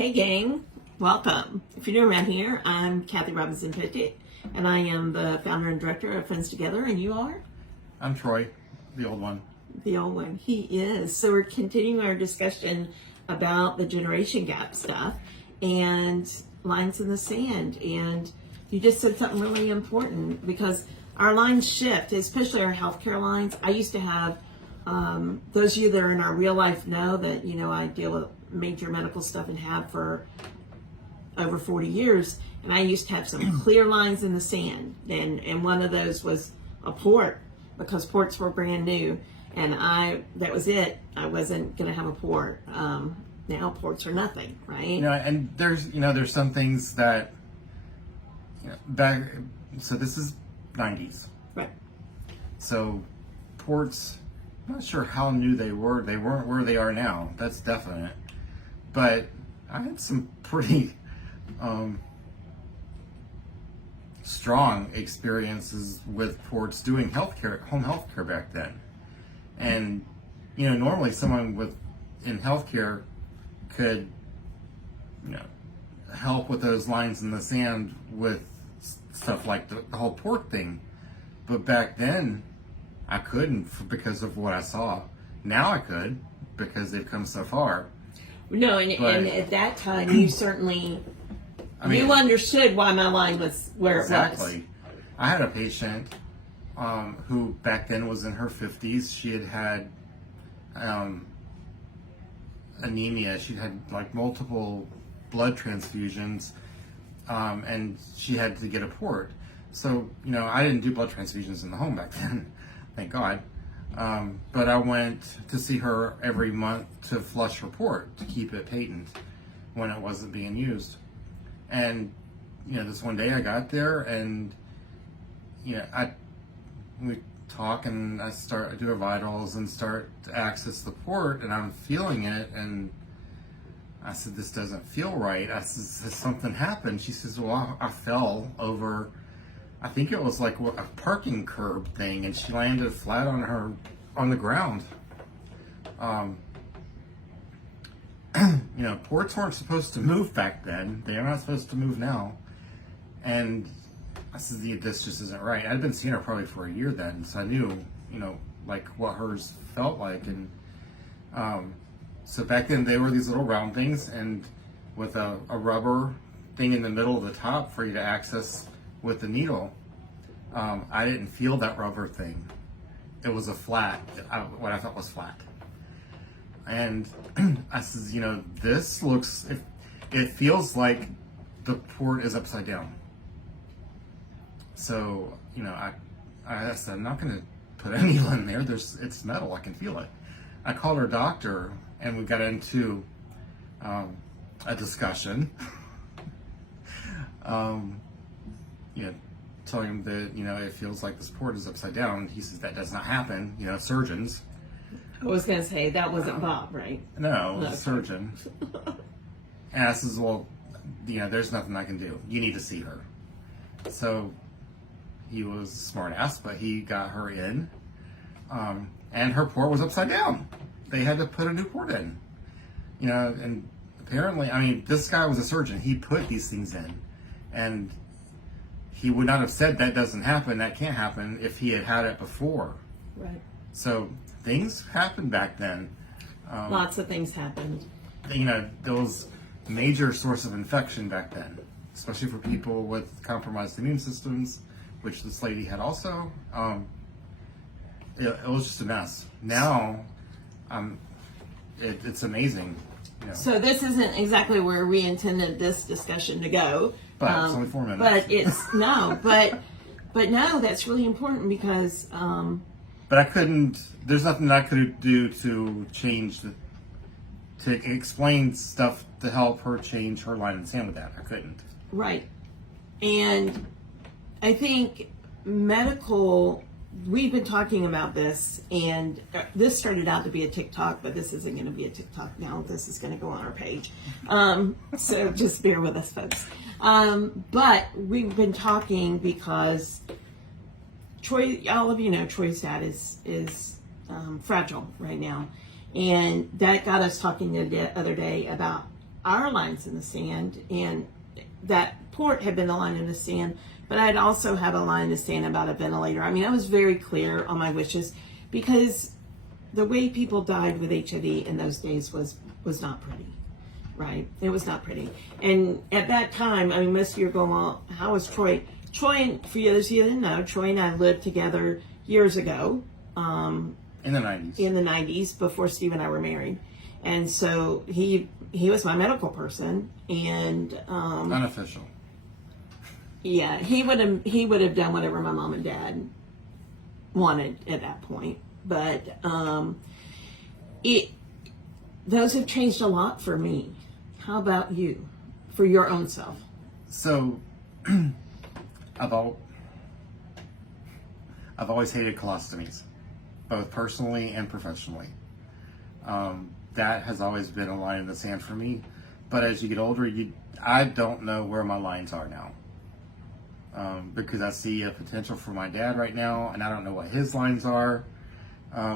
Hey gang, welcome. If you're new around here, I'm Kathy Robinson Pitt, and I am the founder and director of Friends Together, and you are? I'm Troy, the old one. The old one. He is. So we're continuing our discussion about the generation gap stuff and lines in the sand. And you just said something really important because our lines shift, especially our healthcare lines. I used to have, those of you that are in our real life know that, I deal with major medical stuff and have for over 40 years. And I used to have some clear lines in the sand. And one of those was a port because ports were brand new. And that was it. I wasn't going to have a port. Now ports are nothing, right? And there's some things that, so this is 90s. Right. So ports, I'm not sure how new they were. They weren't where they are now. That's definite. But I had some pretty strong experiences with ports doing home healthcare back then. And, normally someone in healthcare could, help with those lines in the sand with stuff like the whole port thing. But back then, I couldn't because of what I saw. Now I could because they've come so far. No, and at that time, you certainly, you understood why my line was where it was. Exactly. I had a patient who back then was in her 50s. She had anemia. She'd had like multiple blood transfusions, and she had to get a port. So, I didn't do blood transfusions in the home back then, thank God. But I went to see her every month to flush her port, to keep it patent when it wasn't being used. And, this one day I got there and, we talk and I do her vitals and start to access the port and I'm feeling it and I said, this doesn't feel right. I said, something happened. She says, well, I fell over, I think it was like a parking curb thing and she landed flat on the ground. Ports weren't supposed to move back then. They are not supposed to move now. And I said, this just isn't right. I'd been seeing her probably for a year then, so I knew, like what hers felt like. And so back then they were these little round things and with a rubber thing in the middle of the top for you to access with the needle. I didn't feel that rubber thing. It was what I thought was flat. And I says, this looks, it feels like the port is upside down. So, I said, I'm not going to put any needle in there. It's metal. I can feel it. I called her doctor and we got into a discussion. Telling him that, it feels like this port is upside down. He says that does not happen. Surgeons. I was going to say, that wasn't Bob, right? No, it was a surgeon. And I says, well, there's nothing I can do. You need to see her. So he was a smart ass, but he got her in. And her port was upside down. They had to put a new port in. And apparently, this guy was a surgeon. He put these things in. And he would not have said that doesn't happen, that can't happen, if he had it before. Right. So things happened back then. Lots of things happened. There was a major source of infection back then, especially for people with compromised immune systems, which this lady had also. It was just a mess. Now, it's amazing. So this isn't exactly where we intended this discussion to go. But it's only 4 minutes. But it's but no, that's really important because. But I couldn't. There's nothing that I could do to change to explain stuff to help her change her line in the sand with that. I couldn't. Right, and I think medical. We've been talking about this, and this started out to be a TikTok, but this isn't going to be a TikTok now. This is going to go on our page. So just bear with us, folks. But we've been talking because Troy, all of you know, Troy's dad is fragile right now. And that got us talking the other day about our lines in the sand, and that port had been the line in the sand, but I'd also have a line in the sand about a ventilator. I mean, I was very clear on my wishes, because the way people died with HIV in those days was not pretty, right? It was not pretty. And at that time, I mean, most of you are going, well, how was Troy? Troy, and for those of you that didn't know, Troy and I lived together years ago. In the 90s. In the 90s, before Steve and I were married. And so he was my medical person, and Unofficial. yeah, he would have done whatever my mom and dad wanted at that point. But those have changed a lot for me. How about you, for your own self? So, I've always hated colostomies, both personally and professionally. That has always been a line in the sand for me. But as you get older, I don't know where my lines are now. Because I see a potential for my dad right now, and I don't know what his lines are.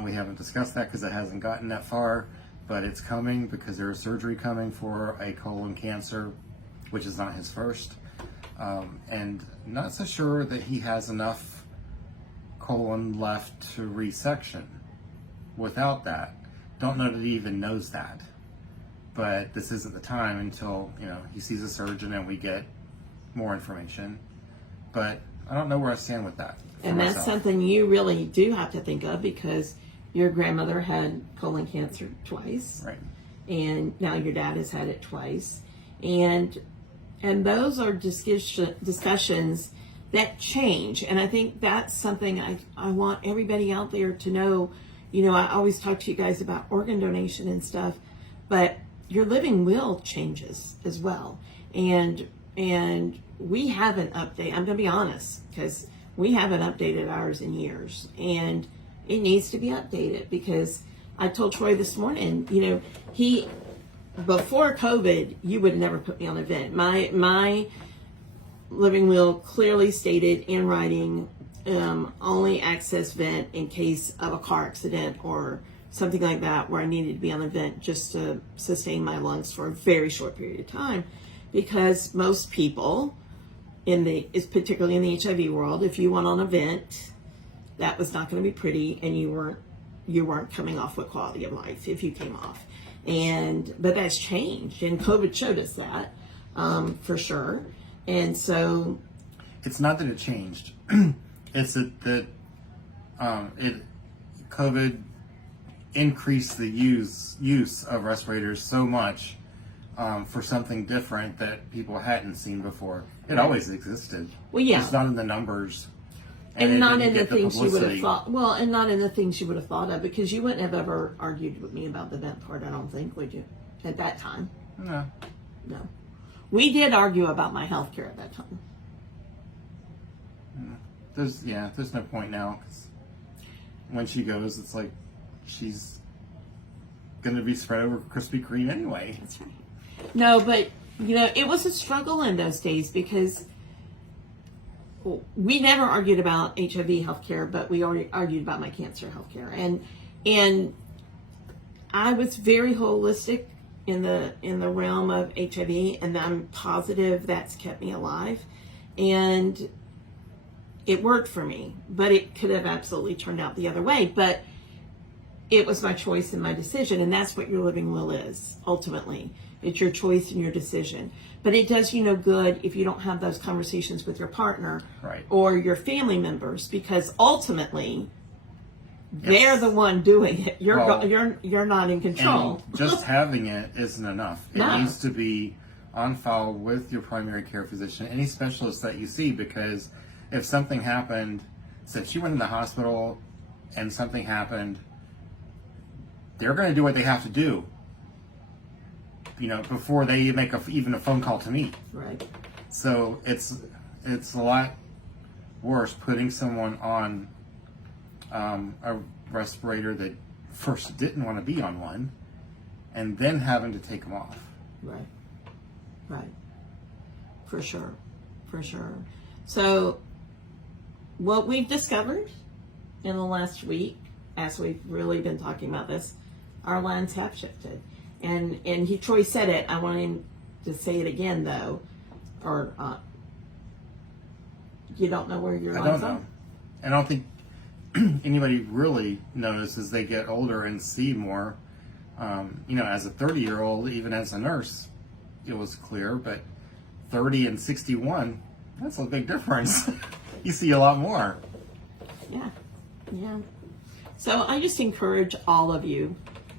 We haven't discussed that because it hasn't gotten that far, but it's coming because there is surgery coming for a colon cancer, which is not his first. And not so sure that he has enough colon left to resection without that. Don't know that he even knows that. But this isn't the time until, he sees a surgeon and we get more information. But I don't know where I stand with that. And that's something you really do have to think of, because your grandmother had colon cancer twice. Right. And now your dad has had it twice. And those are discussions that change. And I think that's something I want everybody out there to know. I always talk to you guys about organ donation and stuff, but your living will changes as well. And we haven't updated, I'm going to be honest, because we haven't updated ours in years, and it needs to be updated, because I told Troy this morning, before COVID, you would never put me on a vent. My living will clearly stated in writing, only access vent in case of a car accident or something like that, where I needed to be on a vent just to sustain my lungs for a very short period of time. Because most people, particularly in the HIV world, if you went on a vent, that was not going to be pretty, and you weren't coming off with quality of life if you came off. But that's changed, and COVID showed us that for sure. And so, it's not that it changed; it's that COVID increased the use of respirators so much. For something different that people hadn't seen before. It always existed. Well, yeah. It's not in the numbers. And not in the things you would have thought. Well, and not in the things you would have thought of, because you wouldn't have ever argued with me about the vent part, I don't think, would you? At that time. No. No. We did argue about my health care at that time. There's no point now. 'Cause when she goes, it's like she's going to be spread over Krispy Kreme anyway. That's right. No, but, it was a struggle in those days, because we never argued about HIV healthcare, but we already argued about my cancer healthcare. And I was very holistic in the realm of HIV, and I'm positive that's kept me alive. And it worked for me, but it could have absolutely turned out the other way. But it was my choice and my decision, and that's what your living will is, ultimately. It's your choice and your decision. But it does you no good if you don't have those conversations with your partner, right, or your family members, because ultimately, they're the one doing it. You're not in control. And just having it isn't enough. It No. needs to be on file with your primary care physician, any specialist that you see, because if something happened, since you went in the hospital and something happened, they're going to do what they have to do, before they make even a phone call to me. Right. So it's a lot worse putting someone on a respirator that first didn't want to be on one, and then having to take them off. Right. For sure. So what we've discovered in the last week, as we've really been talking about this, our lines have shifted. And Troy said it. I want him to say it again though, or you don't know where your I lines don't are? know. I don't think anybody really knows as they get older and see more. As a 30-year-old, even as a nurse, it was clear, but 30 and 61, that's a big difference. You see a lot more. Yeah. Yeah. So I just encourage all of you,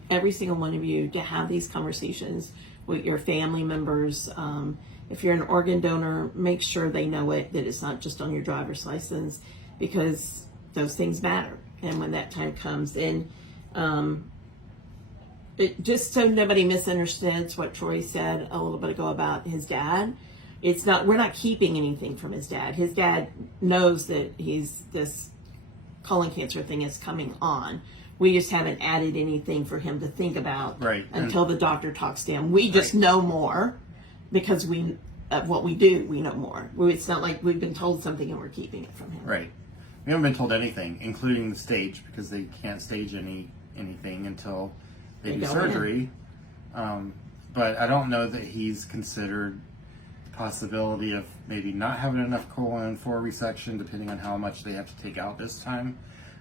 every single one of you, to have these conversations with your family members. If you're an organ donor, make sure they know it, that it's not just on your driver's license, because those things matter. And when that time comes in, just so nobody misunderstands what Troy said a little bit ago about his dad, we're not keeping anything from his dad. His dad knows that this colon cancer thing is coming on. We just haven't added anything for him to think about until the doctor talks to him. We just know more because of what we do, we know more. It's not like we've been told something and we're keeping it from him. Right. We haven't been told anything, including the stage, because they can't stage anything until they do surgery. But I don't know that he's considered the possibility of maybe not having enough colon for a resection, depending on how much they have to take out this time.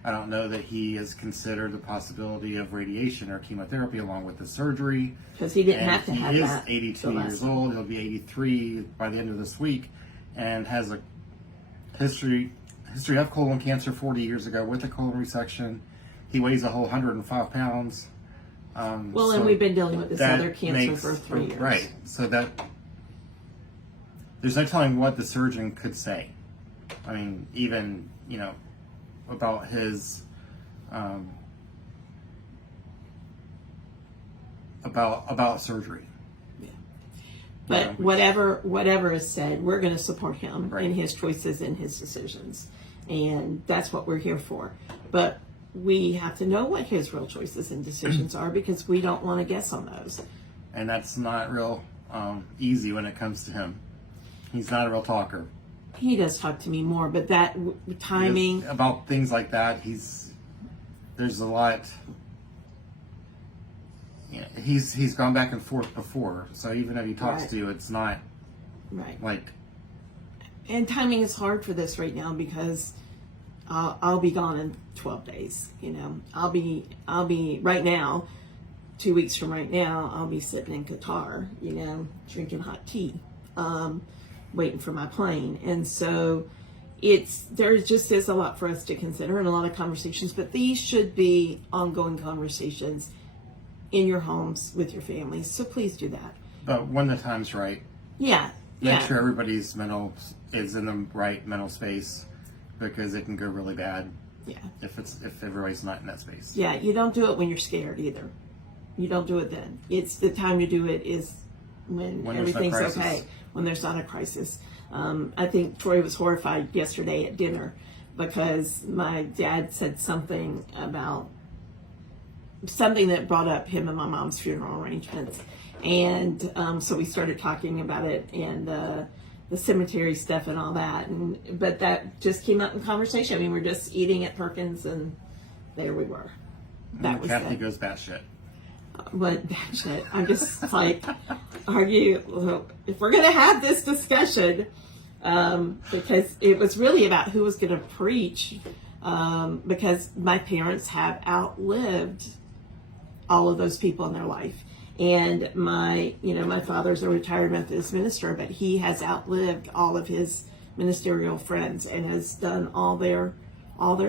I don't know that he has considered the possibility of radiation or chemotherapy along with the surgery. Because he didn't have to have that. He is 82 years old. He'll be 83 by the end of this week, and has a history of colon cancer 40 years ago with a colon resection. He weighs a whole 105 pounds. And we've been dealing with this other cancer for 3 years. Right. So that there's no telling what the surgeon could say. I mean, even, about his about surgery. Yeah. But whatever is said, we're going to support him in his choices and his decisions. And that's what we're here for. But we have to know what his real choices and decisions are, because we don't want to guess on those. And that's not real easy when it comes to him. He's not a real talker. He does talk to me more, but that timing about things like that, there's a lot. Yeah, he's gone back and forth before, so even if he talks to you, it's not like. And timing is hard for this right now, because I'll be gone in 12 days. I'll be right now, 2 weeks from right now, I'll be sitting in Qatar, drinking hot tea, waiting for my plane. And so there just is a lot for us to consider and a lot of conversations, but these should be ongoing conversations in your homes with your families. So please do that. But when the time's right. Yeah. Make sure everybody's is in the right mental space, because it can go really bad. Yeah. If everybody's not in that space. Yeah, you don't do it when you're scared either. You don't do it then. It's the time to do it is when everything's okay, when there's not a crisis. I think Troy was horrified yesterday at dinner because my dad said something that brought up him and my mom's funeral arrangements. And so we started talking about it and the cemetery stuff and all that. But that just came up in conversation. I mean, we're just eating at Perkins, and there we were. That was Kathy goes batshit. What batshit? I'm just like, if we're going to have this discussion, because it was really about who was going to preach, because my parents have outlived all of those people in their life. And my father's a retired Methodist minister, but he has outlived all of his ministerial friends and has done all their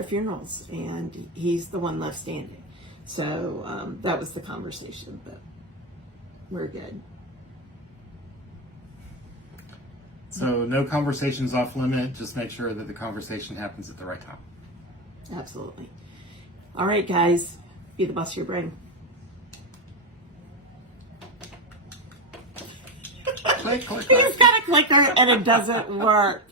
funerals, and he's the one left standing. So that was the conversation, but we're good. So no conversations off limit. Just make sure that the conversation happens at the right time. Absolutely. All right, guys, be the boss of your brain. Click, click, He's got a clicker and it doesn't work.